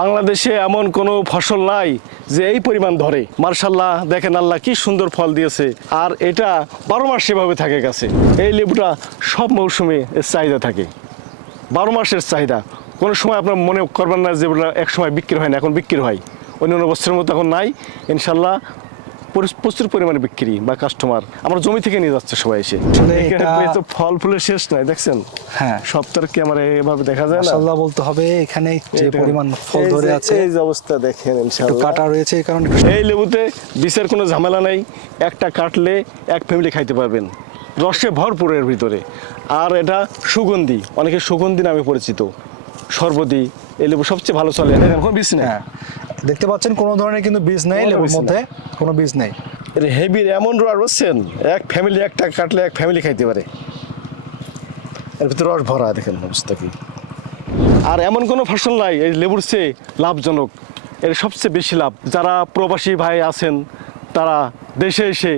বাংলাদেশে এমন কোনো ফসল নাই যে এই পরিমাণ ধরে। মার্শাল্লাহ, দেখেন আল্লাহ কি সুন্দর ফল দিয়েছে। আর এটা 12 মাস সেভাবে থাকে গাছে। এই লেবুটা সব মৌসুমে এর চাহিদা থাকে, 12 মাসের চাহিদা। কোনো সময় আপনার মনে করবেন না যে ওটা এক সময় বিক্রি হয় না, এখন বিক্রি হয়। অন্যান্য বছরের মতো এখন নাই, ইনশাল্লাহ প্রচুর পরিমাণে বিক্রি বা কাস্টমার আমার জমি থেকে নিয়ে যাচ্ছে সবাই এসে। ফল ফুলের শেষ নাই, দেখছেন? হ্যাঁ, সব তো আর কি আমার এভাবে দেখা যায় না। মাশাআল্লাহ বলতে হবে, এখানে যে পরিমাণ ফল ধরে আছে, এই যে অবস্থা দেখেন, ইনশাআল্লাহ কাটা রয়েছে। এই কারণে এই লেবুতে বিষের কোনো ঝামেলা নাই, একটা কাটলে এক ফ্যামিলি খাইতে পারবেন, রসে ভরপুর এর ভিতরে। আর এটা সুগন্ধি, অনেকে সুগন্ধি নামে পরিচিত, সর্বদি। এই লেবু সবচেয়ে ভালো চলে, কোনো বীজ নেই। হ্যাঁ, দেখতে পাচ্ছেন কোনো ধরনের কিন্তু বীজ নেই, লেবুর মধ্যে কোনো বীজ নেই। এর হেভির এমন রস বলছেন, এক ফ্যামিলি একটা কাটলে এক ফ্যামিলি খাইতে পারে, এর ভিতরে রস ভরা, দেখেন অবস্থা কি। আর এমন কোনো ফসল নাই এই লেবুর চেয়ে লাভজনক, এর সবচেয়ে বেশি লাভ। যারা প্রবাসী ভাই আছেন, তারা দেশে এসে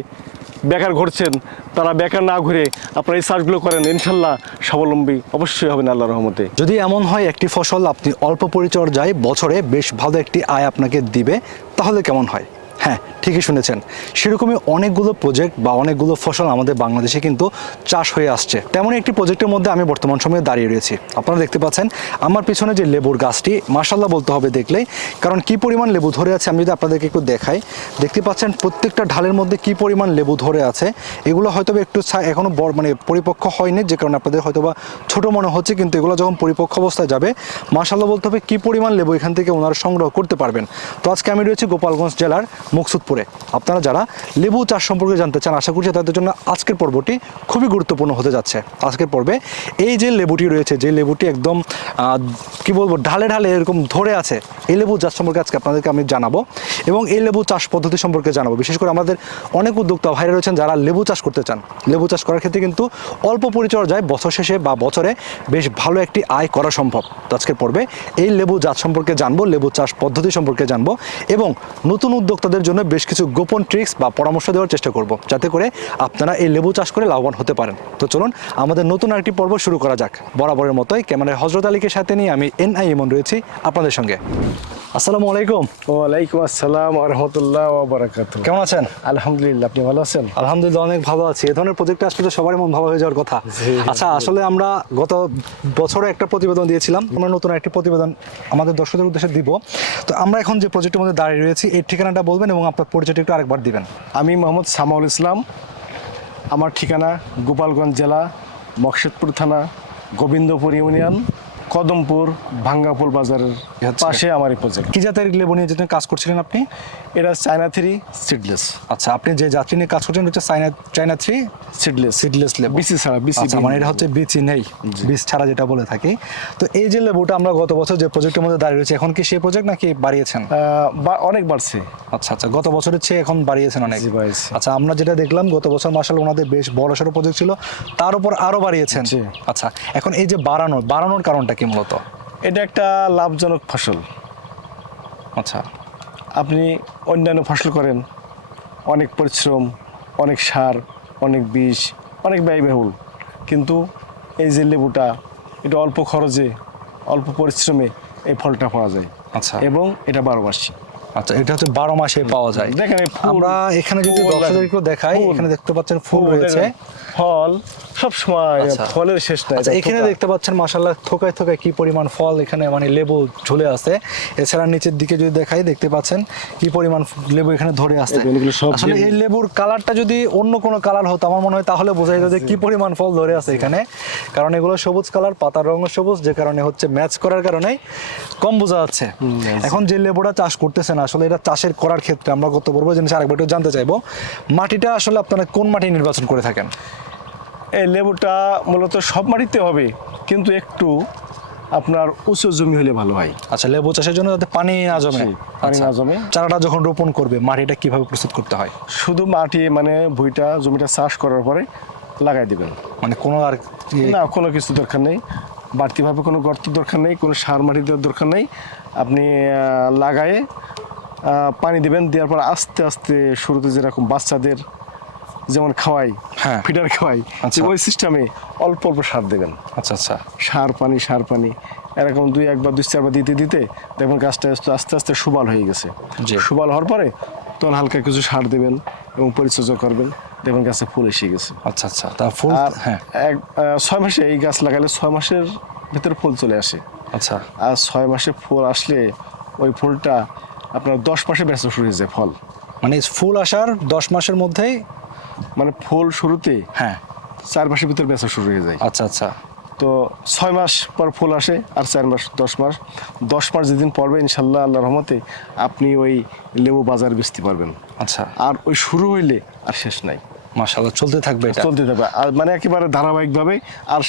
বেকার ঘুরছেন, তারা বেকার না ঘুরে আপনারা এই চাষগুলো করেন, ইনশাল্লাহ স্বাবলম্বী অবশ্যই হবেন আল্লাহর রহমতে। যদি এমন হয় একটি ফসল আপনি অল্প পরিচর্যায় বছরে বেশ ভালো একটি আয় আপনাকে দিবে, তাহলে কেমন হয়? হ্যাঁ, ঠিকই শুনেছেন, সেরকমই অনেকগুলো প্রজেক্ট বা অনেকগুলো ফসল আমাদের বাংলাদেশে কিন্তু চাষ হয়ে আসছে। তেমনই একটি প্রজেক্টের মধ্যে আমি বর্তমান সময়ে দাঁড়িয়ে রয়েছি। আপনারা দেখতে পাচ্ছেন আমার পিছনে যে লেবুর গাছটি, মাশাআল্লাহ বলতে হবে দেখলেই, কারণ কি পরিমাণ লেবু ধরে আছে আমি যদি আপনাদেরকে একটু দেখাই। দেখতে পাচ্ছেন প্রত্যেকটা ঢালের মধ্যে কি পরিমাণ লেবু ধরে আছে। এগুলো হয়তো একটু এখনো মানে পরিপক্ক হয়নি, যে কারণে আপনাদের হয়তো বা ছোট মনে হচ্ছে, কিন্তু এগুলো যখন পরিপক্ক অবস্থায় যাবে, মাশাআল্লাহ বলতে হবে কি পরিমাণ লেবু এখান থেকে ওনারা সংগ্রহ করতে পারবেন। তো আজকে আমি রয়েছি গোপালগঞ্জ জেলার মুকসুদপুরে। আপনারা যারা লেবু চাষ সম্পর্কে জানতে চান, আশা করছি তাদের জন্য আজকের পর্বটি খুবই গুরুত্বপূর্ণ হতে যাচ্ছে। আজকের পর্বে এই যে লেবুটি রয়েছে, যে লেবুটি একদম কি বলবো, ঢালে ঢালে এরকম ধরে আছে, এই লেবু চাষ সম্পর্কে আজকে আপনাদেরকে আমি জানাবো, এবং এই লেবু চাষ পদ্ধতি সম্পর্কে জানাবো। বিশেষ করে আমাদের অনেক উদ্যোক্তা ভাইরা রয়েছেন যারা লেবু চাষ করতে চান। লেবু চাষ করার ক্ষেত্রে কিন্তু অল্প পরিচর্যায় বছর শেষে বা বছরে বেশ ভালো একটি আয় করা সম্ভব। তো আজকের পর্বে এই লেবু জাত সম্পর্কে জানবো, লেবু চাষ পদ্ধতি সম্পর্কে জানবো, এবং নতুন উদ্যোক্তাদের জন্য বেশ কিছু গোপন ট্রিক্স বা পরামর্শ দেওয়ার চেষ্টা করব, যাতে করে আপনারা এই লেবু চাষ করে লাভবান হতে পারেন। তো চলুন আমাদের নতুন আরেকটি পর্ব শুরু করা যাক। বরাবরের মতোই ক্যামেরায় হযরত আলীকে সাথে নিয়ে আমি এনআই ইমন রয়েছি আপনাদের সঙ্গে। আসসালামু আলাইকুম। ওয়ালাইকুম আসসালাম ওয়া রাহমাতুল্লাহি ওয়া বারাকাতুহু। কেমন আছেন? আলহামদুলিল্লাহ, আপনি ভালো আছেন? আলহামদুলিল্লাহ, অনেক ভালো আছি। এই ধরনের প্রজেক্টে আসলে তো সবারই মন ভালো হয়ে যাওয়ার কথা। আচ্ছা, আসলে আমরা গত বছরে একটা প্রতিবেদন দিয়েছিলাম, আমরা নতুন একটি প্রতিবেদন আমাদের দর্শকদের উদ্দেশ্যে দিব। তো আমরা এখন যে প্রজেক্টের মধ্যে দাঁড়িয়ে রয়েছি, এর ঠিকানাটা বলবেন এবং আপনার পরিচয়টা একটু আরেকবার দিবেন। আমি মোহাম্মদ সামাউল ইসলাম, আমার ঠিকানা গোপালগঞ্জ জেলা, মকসুদপুর থানা, গোবিন্দপুর ইউনিয়ন, কদমপুর ভাঙ্গাপুল বাজারের পাশে আমার এই প্রজেক্ট। কি জাতের লেবু নিয়ে যেটা কাজ করছিলেন আপনি? এটা চায়না 3 সিডলেস। আচ্ছা, আপনি যে জাতটি নিয়ে কাজ করছেন হচ্ছে চায়না 3 সিডলেস লেবু, বিসি ছাড়া। আচ্ছা, মানে এটা হচ্ছে বিচি নেই, বীজ ছাড়া যেটা বলে থাকি। তো এই যে লেবুটা আমরা গত বছর যে প্রজেক্টের মধ্যে দাঁড়িয়ে রয়েছে, এখন কি সেই প্রজেক্ট নাকি বাড়িয়েছেন? অনেক বাড়ছে। আচ্ছা আচ্ছা, গত বছরের চেয়ে এখন বাড়িয়েছেন অনেক। জি, বাড়ছে। আচ্ছা, আমরা যেটা দেখলাম গত বছর মাশাআল্লাহ ওনাদের বেশ বড়সড় প্রজেক্ট ছিল, তার উপর আরো বাড়িয়েছেন। জি। আচ্ছা, এখন এই যে বাড়ানোর কারণটা কি মূলত? এটা একটা লাভজনক ফসল। আচ্ছা, আপনি অন্যান্য ফসল করেন, অনেক পরিশ্রম, অনেক সার, অনেক বিষ, অনেক ব্যয়বহুল, কিন্তু এই যে লেবুটা, এটা অল্প খরচে, অল্প পরিশ্রমে এই ফলটা পাওয়া যায়। আচ্ছা, এবং এটা 12 মাসি। আচ্ছা, এটা হচ্ছে 12 মাসে পাওয়া যায়। দেখেন এই ফুল, আমরা এখানে যদি ফুল দর্শকদেরকে দেখাই, ফুল, এখানে দেখতে পাচ্ছেন ফুল রয়েছে, ফল সব সময়, আচ্ছা। ফলের শেষ নাই। আচ্ছা, এখানে দেখতে পাচ্ছেন মাশাআল্লাহ থোকায় থোকায় কি পরিমাণ ফল এখানে মানে লেবু ঝুলে আছে। এছাড়া নিচের দিকে যদি দেখাই, দেখতে পাচ্ছেন কি পরিমাণ লেবু এখানে ধরে আছে। আসলে এই লেবুর কালারটা যদি অন্য কোনো কালার হতো আমার মনে হয় তাহলে বোঝা যেত যে কি পরিমাণ ফল ধরে আছে এখানে, কারণ এগুলো সবুজ কালার, পাতার রঙও সবুজ, যে কারণে হচ্ছে ম্যাচ করার কারণে কম বোঝা যাচ্ছে। এখন যে লেবুটা চাষ করতেছেন, আসলে এটা চাষের করার ক্ষেত্রে আমরা কত বড় জিনিস আরেকবার একটু জানতে চাইবো, মাটিটা আসলে আপনারা কোন মাটি নির্বাচন করে থাকেন? এই লেবুটা মূলত সব মাটিতে হবে, কিন্তু একটু আপনার উঁচু জমি হলে ভালো হয়। আচ্ছা, লেবু চাষের জন্য যাতে পানি না জমে, পানি না জমে, চারাটা যখন রোপণ করবে মাটিটা কিভাবে প্রস্তুত করতে হয়? শুধু মাটি মানে জমিটা চাষ করার পরে লাগাই দিবেন, মানে কোনো আর না কোনো কিছু দরকার নেই, বাড়তিভাবে কোনো গর্ত দরকার নেই, কোনো সার মাটি দেওয়ার দরকার নেই। আপনি লাগায়ে পানি দিবেন, দেওয়ার পর আস্তে আস্তে শুরুতে যেরকম বাচ্চাদের যেমন খাওয়াই, হ্যাঁ। ফিডার খাওয়াই, আচ্ছা। ওই সিস্টেমে অল্প অল্প সার দেবেন। আচ্ছা আচ্ছা। সার পানি এরকম একবার দুই চারবার দিতে দিতে দেখবেন গাছটা আস্তে আস্তে সুবাল হয়ে গেছে। জি। সুবাল হওয়ার পরে তখন হালকা কিছু সার দেবেন এবং পরিচর্যা করবেন, দেখবেন গাছে ফুল এসে গেছে। আচ্ছা আচ্ছা, তা ফুল, আর হ্যাঁ 6 মাসে এই গাছ লাগালে 6 মাসের ভিতরে ফুল চলে আসে। আচ্ছা। আর 6 মাসে ফুল আসলে ওই ফুলটা আপনার 10 মাসে বেচা শুরু হয়ে যায় ফল। মানে ফুল আসার 10 মাসের মধ্যেই, মানে ফুল শুরুতে হ্যাঁ 4 মাসের ভিতরে বেচা শুরু হয়ে যায়। আচ্ছা আচ্ছা। তো 6 মাস পর ফুল আসে, আর 4 মাস 10 মাস যেদিন পড়বে ইনশাল্লাহ আল্লাহর রহমতে আপনি ওই লেবু বাজার বেচতে পারবেন। আচ্ছা, আর ওই শুরু হইলে আর শেষ নাই, মাশাআল্লাহ চলতে থাকবে এটা। চলতে থাকবে। আর মানে একেবারে ধারাবাহিকভাবে। আর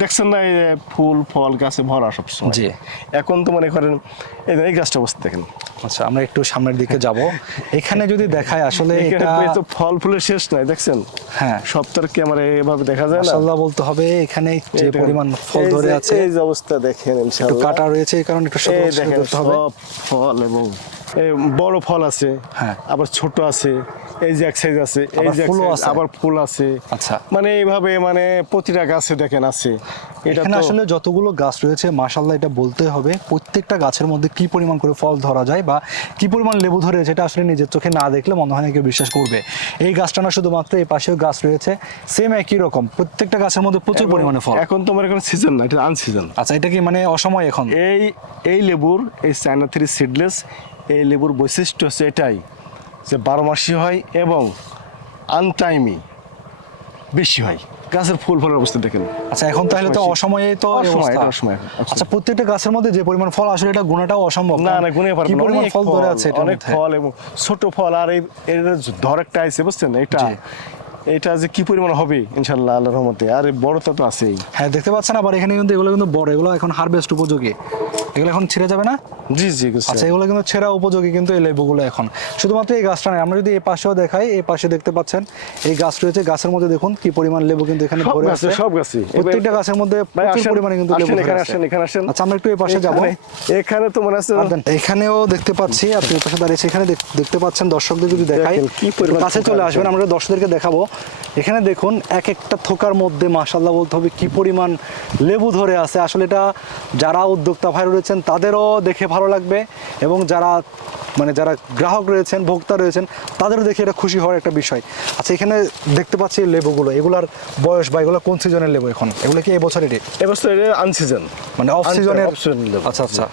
দেখছেন না এই যে ফুল ফল গাছে ভরা সবসময়। জি। এখন তো মনে করেন এই গাছটা অবস্থা দেখেন। আচ্ছা, আমরা একটু সামনের দিকে যাব। এখানে যদি দেখায় আসলে এখানে এটা, তো ফল ফুলের শেষ নাই, দেখছেন? হ্যাঁ সপ্তাহ ক্যামেরা এভাবে দেখা যায় না। মাশাআল্লাহ বলতে হবে, এখানে যে এই দেখেন, পরিমাণ ফল ধরে আছে, এই যে অবস্থা দেখেন একটু ইনশাআল্লাহ। কাটা রয়েছে, এই কারণে একটু এই সতর্ক দেখেন করতে হবে। সব ফল এবং এই বড় ফল আছে, হ্যাঁ। আবার ছোট আছে, এই যে এক সাইজ আছে, এই আবার যে এক ফুলও size, আছে। আবার ফুল আছে। আচ্ছা। মানে এইভাবে মানে প্রতিটা গাছে দেখেন আছে। এটা এখানে তো আসলে যতগুলো গাছ রয়েছে মাশাআল্লাহ এটা বলতে হবে প্রত্যেকটা গাছের মধ্যে কি পরিমাণ করে ফল ধরা যায় বা কি পরিমাণ লেবু ধরে, যেটা আসলে নিজের চোখে না দেখলে মনে হয় না কেউ বিশ্বাস করবে। এই গাছটা না শুধুমাত্র, এই পাশেও গাছ রয়েছে সেম একই রকম, প্রত্যেকটা গাছের মধ্যে প্রচুর এবং পরিমাণে ফল। এখন তোমার এখন সিজন না, এটা আনসিজন। আচ্ছা, এটা কি মানে অসময় এখন? এই লেবুর, এই চায়না 3 সিডলেস, এই লেবুর বৈশিষ্ট্য হচ্ছে এটাই যে 12 মাসই হয় এবং আনটাইমি বেশি হয়। গাছের ফুল ফলের অবস্থা দেখেন। আচ্ছা, এখন তাহলে তো অসময়ে তো এই অসময়ে, অবস্থা। এটা অসময়ে। আচ্ছা, প্রত্যেকটা গাছের মধ্যে যে পরিমাণ ফল আসলে এটা গুণাটাও অসম্ভব। না না, গুনে পারবেন কি না, পরিমাণ অনেক ফল ধরে ফল, আছে এটার অনেক মধ্যে। ফল এবং ছোট ফল। আর এর ধর একটা আইছে বুঝছেন, জি। এটা যে কি পরিমাণ হবে ইনশাআল্লাহ আল্লাহর রহমতে। আর এই বড়টা তো আছেই। হ্যাঁ দেখতে পাচ্ছেন, আবার এখানে কিন্তু এগুলো কিন্তু বড়, এগুলো এখন হারভেস্ট উপযোগী, এগুলো এখন ছিঁড়ে যাবে না। জি জি বুঝছি। আচ্ছা, এগুলো কিন্তু ছেঁড়া উপযোগী কিন্তু এই লেবুগুলো এখন। শুধুমাত্র এই গাছটা নয়, আমরা যদি এই পাশেও দেখাই, এই পাশে দেখতে পাচ্ছেন এই গাছ রয়েছে, গাছের মধ্যে দেখুন কি পরিমাণ লেবু কিন্তু এখানে সব ভরে গাছে, আছে। সব গাছে। প্রত্যেকটা গাছের মধ্যে ভাই প্রচুর আসেন, পরিমাণে কিন্তু লেবু আসেন, ধরে এখানে আছে। আসেন, এখানে আসেন। আচ্ছা, আমরা একটু এই পাশে যাব। এখানে তো মনে আছে এখানেও দেখতে পাচ্ছি, আপনি এই পাশে দাঁড়িয়েছে, এখানে দেখতে পাচ্ছেন। দর্শকদের যদি দেখাই, দেখেন কি পরিমাণ কাছে থোকা চলে আছে। আসবেন, আমরা দর্শকদেরকে দেখাবো। এখানে দেখুন এক একটা থোকার মধ্যে মাশাআল্লাহ বলতে হবে কি পরিমাণ লেবু ধরে আছে। আসলে এটা যারা উদ্যোক্তা ভাই রয়েছেন তাদেরও দেখে ভালো লাগবে, এবং যারা যারা গ্রাহক রয়েছেন, ভোক্তা রয়েছেন, তাদেরও দেখে এটা খুশি হওয়ার একটা বিষয়। আচ্ছা, এখানে দেখতে পাচ্ছি এই লেবুগুলো, এগুলার বয়স বা এগুলো কোন সিজনের লেবু এখন? এগুলো কি এই বছরেরই, এবছর আনসিজন, মানে অফ সিজনের? লেবু। আচ্ছা আচ্ছা,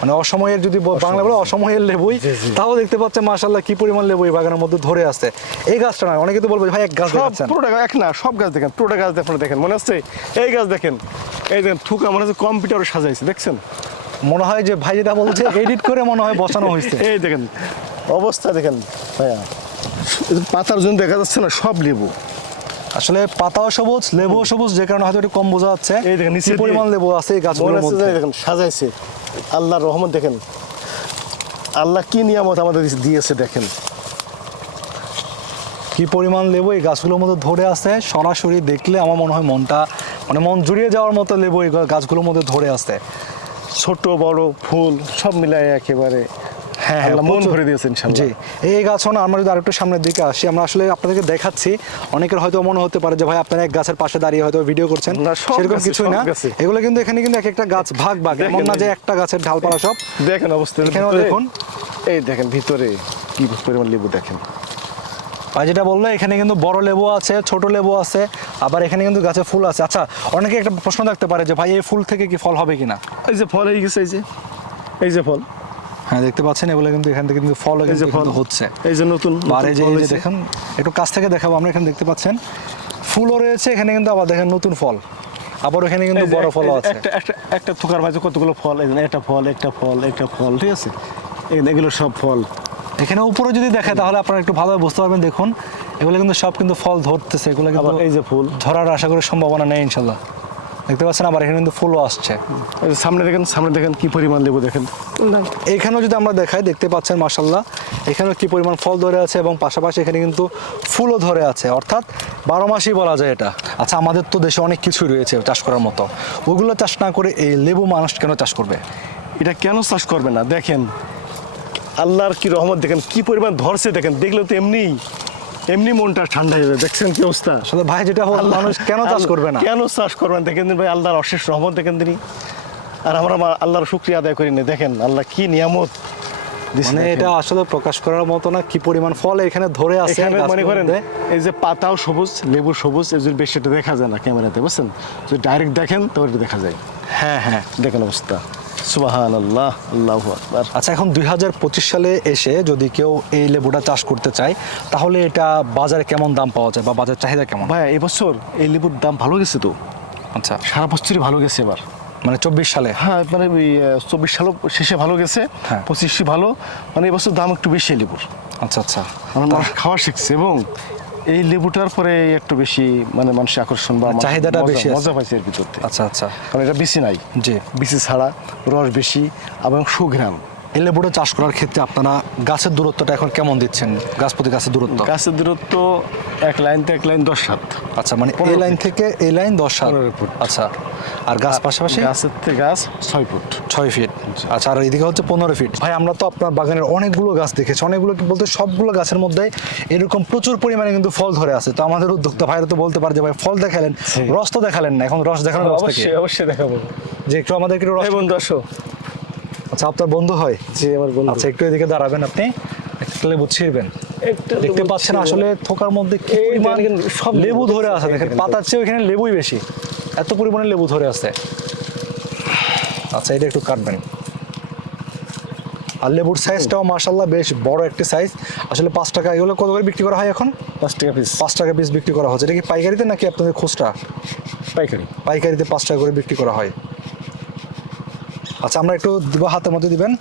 মানে অসময়ের, যদি বাংলা বলে অসময়ের লেবুই। জি, জি। তাও দেখতে পাচ্ছে মাশাআল্লাহ কি পরিমাণ লেবু এই বাগানের মধ্যে ধরে আছে। এই গাছটা নয়, অনেকে তো বলবে ভাই এক গাছ সব দেখাচ্ছেন। পুরোটা এক না, সব গাছ দেখেন, পুরোটা গাছ দেখেন মনে হচ্ছে এই গাছ দেখেন, এই দেখেন থুকা মনে হচ্ছে কম্পিউটারে সাজাইছে, দেখছেন? মনে হয় যে ভাই যেটা বলছে এডিট করে মনে হয় বসানো হয়েছে। এই দেখেন অবস্থা দেখেন ভাইয়া, পাতার জন্য দেখা যাচ্ছে না, সব লেবু। আসলে পাতাও সবুজ, লেবুও সবুজ, যে কারণে হয়তো একটু কম বোঝা যাচ্ছে এই দেখেন নিচে কি দিয়ে পরিমাণ লেবু আছে এই মনে গাছগুলোর হচ্ছে মধ্যে। যে দেখেন সাজাইছে, আল্লাহর রহমত দেখেন, আল্লাহ কি নিয়ামত আমাদের দিয়েছে দেখেন। কি পরিমাণ লেবু এই গাছগুলোর মধ্যে ধরে আছে, সরাসরি দেখলে আমার মনে হয় মনটা মন জুড়িয়ে যাওয়ার মতো লেবু এই গাছগুলোর মধ্যে ধরে আছে। ছোট বড় ফুল সব মিলাই একেবারে হ্যাঁ, আল্লাহ মন প্রচুর। ভরে দিয়েছেন ইনশাআল্লাহ। জি, এই গাছও না, আমরা যদি আরেকটু সামনের দিকে আসি, আমরা আসলে আপনাদেরকে দেখাচ্ছি। অনেকের হয়তো মনে হতে পারে যে ভাই আপনারা এক গাছের পাশে দাঁড়িয়ে হয়তো ভিডিও করছেন, না, সব সেরকম গাছে, কিছুই সব না। গাছে। এগুলো কিন্তু এখানে কিন্তু এক একটা গাছ ভাগ ভাগ, এমন না যে একটা গাছের ঢালপালা সব। দেখেন অবস্থা এখানেও ভিতরে, দেখুন। এই দেখেন ভিতরে কি পরিমাণ লেবু দেখেন। ভাই যেটা বললো, এখানে কিন্তু বড় লেবু আছে, ছোট লেবু আছে, আবার এখানে কিন্তু গাছে ফুল আছে। আচ্ছা, অনেকে একটা প্রশ্ন থাকতে পারে যে ভাই এই ফুল থেকে কি ফল হবে কিনা? এই যে ফল হয়ে গেছে, এই যে ফল, হ্যাঁ দেখতে পাচ্ছেন, এগুলো কিন্তু এখান থেকে কিন্তু ফল এই যে ফল হচ্ছে। এই যে নতুন আর এই যে ফল হয়েছে। দেখেন, একটু কাছ থেকে দেখাবো, আমরা এখানে দেখতে পাচ্ছেন ফুলও রয়েছে এখানে, কিন্তু আবার দেখেন নতুন ফল, আবার এখানে কিন্তু এই যে বড় ফলও আছে। একটা থোকার মাঝে কতগুলো ফল, এই যে একটা ফল, ঠিক আছে? এগুলো সব ফল। এখানে উপরে যদি দেখে তাহলে আপনারা একটু ভালোভাবে বুঝতে পারবেন। দেখুন এগুলো কিন্তু সব কিন্তু ফল ধরতেছে, এগুলো কিন্তু আবার এই যে ফুল, ধরার আশা করি সম্ভাবনা নেই ইনশাল্লাহ। দেখতে পাচ্ছেন, আবার এখানে কিন্তু ফুলও আসছে। এই যে সামনে দেখেন কি পরিমাণ লেবু দেখেন। এইখানেও যদি আমরা দেখাই, দেখতে পাচ্ছেন মাশাল্লাহ এখানেও কি পরিমাণ ফল ধরে আছে, এবং পাশাপাশি এখানে কিন্তু ফুলও ধরে আছে, অর্থাৎ 12 মাসই বলা যায় এটা। আচ্ছা, আমাদের তো দেশে অনেক কিছুই রয়েছে চাষ করার মতো, ওইগুলো চাষ না করে এই লেবু মানুষ কেন চাষ করবে? এটা কেন চাষ করবে না? দেখেন আল্লাহর কি রহমত, দেখেন কি পরিমাণ ধরছে, দেখেন দেখলেও তো এমনি এমনি মনটা ঠান্ডা হয়ে যাবে। দেখছেন কি অবস্থা? আসলে ভাই যেটা হলো, মানুষ কেন চাষ করবে না? কেন চাষ করবেন? দেখেন দিন ভাই, আল্লাহর অশেষ রহমত দেখেন দিনই। আর আমরা আল্লাহর শুকরিয়া আদায় করি না। দেখেন আল্লাহ কি নিয়ামত দিছে মানে দেখেন। এটা আসলে প্রকাশ করার মতো না, কি পরিমাণ ফল এখানে ধরে আছে এখানে মনে গাছগুলোর করেন মধ্যে। এই যে পাতাও সবুজ, লেবু সবুজ, এই যে বেশি এটা দেখা যায় না ক্যামেরাতে, বুঝছেন? যদি ডাইরেক্ট দেখেন তো এটা দেখা যায়। হ্যাঁ হ্যাঁ। দেখেন অবস্থা, সুবহানাল্লাহ, আল্লাহু আকবার। আচ্ছা, এখন 2025 সালে এসে যদি কেউ এই লেবুটা চাষ করতে চায়, তাহলে এটা বাজারে কেমন দাম পাওয়া যায় বা বাজার চাহিদা কেমন? ভাই এবছর এই লেবুর দাম ভালো গেছে তো, আচ্ছা, সারা বছরই ভালো গেছে এবার। মানে 24 সালে? হ্যাঁ, মানে ওই 24 সালও শেষে ভালো গেছে, হ্যাঁ। 25 ভালো। মানে এবছর দাম একটু বেশি এই লেবুর, আচ্ছা আচ্ছা। মানে মানুষ খাওয়া শিখছে, এবং এই লেবুটার পরে একটু বেশি মানে মানুষের আকর্ষণ বা মানুষ চাহিদাটা মজা- বেশি আছে। মজা পাইছে এর ভিতর থেকে। আচ্ছা আচ্ছা। কারণ এটা বেশি নাই, জি। বেশি ছাড়া, রস বেশি এবং সুঘ্রাণ। এই লেবুটা চাষ করার ক্ষেত্রে আপনারা গাছের দূরত্বটা এখন কেমন দিচ্ছেন? গাছ প্রতি গাছের দূরত্ব? গাছের দূরত্ব এক লাইন থেকে এক লাইন 10 হাত। আচ্ছা, মানে 15 এই লাইন ফিট। থেকে এই লাইন 10 হাত। 15 ফুট। আচ্ছা, আর গাছ পাশাপাশি গাছের থেকে গাছ 6 ফুট। 6 ফিট। আচ্ছা, আর এদিকে হচ্ছে 15 ফিট। ভাই, আমরা তো আপনার বাগানের অনেকগুলো গাছ দেখেছি, অনেকগুলো কি বলতে সবগুলো গাছের মধ্যে এরকম প্রচুর পরিমাণে কিন্তু ফল ধরে আছে। তো আমাদের উদ্যোক্তা ভাইরা তো বলতে পারে যে ভাই ফল দেখালেন, জি। রস তো দেখালেন না, এখন রস দেখানোর ব্যবস্থা কি? অবশ্যই অবশ্যই দেখাবো। যে একটু আমাদেরকে একটু রস। এই বন্ধু আসো। আচ্ছা, আপনার বন্ধু হয়? জি, আমার বন্ধু। আচ্ছা, একটু এদিকে দাঁড়াবেন, আপনি একটা লেবু ছিঁড়বেন। একটা দেখতে লেবু পাচ্ছেন ছিঁড়বেন। আসলে থোকার মধ্যে কি এই পরিমাণ দেখেন, সব লেবু লেবু ধরে আছে। এই দেখেন দেখেন, পাতার চেয়ে এখানে লেবুই বেশি, এত পরিমাণে লেবু ধরে আছে। আচ্ছা, এটা একটু কাটবেন। আর লেবুর সাইজটাও মাশাআল্লাহ বেশ বড় একটা সাইজ। আসলে 5 টাকা, এগুলো কত করে বিক্রি করা হয় এখন? 5 টাকা পিস 5 টাকা পিস বিক্রি করা হচ্ছে। এটা কি পাইকারিতে নাকি আপনাদের খুচরা? পাইকারি। পাইকারিতে 5 টাকা করে বিক্রি করা হয়। আচ্ছা, আমরা একটু দিব, হাতের মধ্যে দিবেন।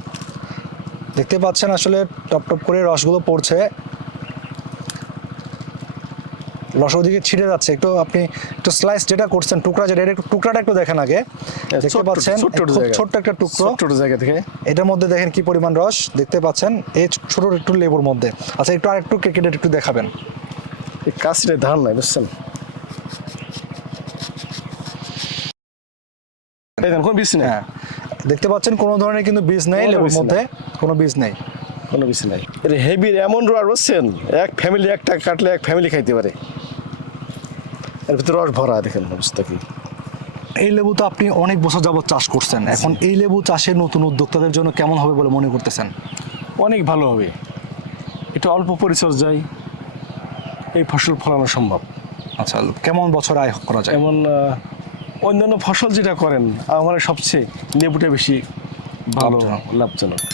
দেখতে পাচ্ছেন আসলে টপ টপ করে রসগুলো পড়ছে, রস ওদিকে ছিটে যাচ্ছে। একটু আপনি একটু স্লাইস যেটা করছেন, টুকরা যেটা, এটা একটু টুকরাটা একটু দেখেন আগে। দেখতে ছোট্ট- পাচ্ছেন ছোট্ট খুব জায়গা। ছোট্ট একটা টুকরো, ছোট্ট জায়গা থেকে এটার মধ্যে দেখেন কি পরিমাণ রস দেখতে পাচ্ছেন এই ছোট একটু লেবুর মধ্যে। আচ্ছা, একটু আরেকটু কেটে একটু দেখাবেন। এই কাছটা ধান নাই, বুঝছেন? এই দেন, কোন বীজ নেই। হ্যাঁ, দেখতে পাচ্ছেন কোনো ধরনের কিন্তু বীজ নেই কোনো লেবুর বীজ মধ্যে, কোনো বীজ নেই। কোনো বীজ নাই। এর হেভি এমন রস, বুঝছেন? এক ফ্যামিলি একটা কাটলে এক ফ্যামিলি খাইতে পারে। এর ভিতরে রস ভরা, দেখেন অবস্থা কি। এই লেবু তো আপনি অনেক বছর যাবত চাষ করছেন, এখন এই লেবু চাষের নতুন উদ্যোক্তাদের জন্য কেমন হবে বলে মনে করতেছেন? অনেক ভালো হবে। এটা অল্প পরিচর্যায় এই ফসল ফলানো সম্ভব। আচ্ছা, কেমন বছর আয় করা যায়? এমন অন্যান্য ফসল যেটা করেন, আমার সবচেয়ে লেবুটা বেশি ভালো, লাভজনক। লাভজনক।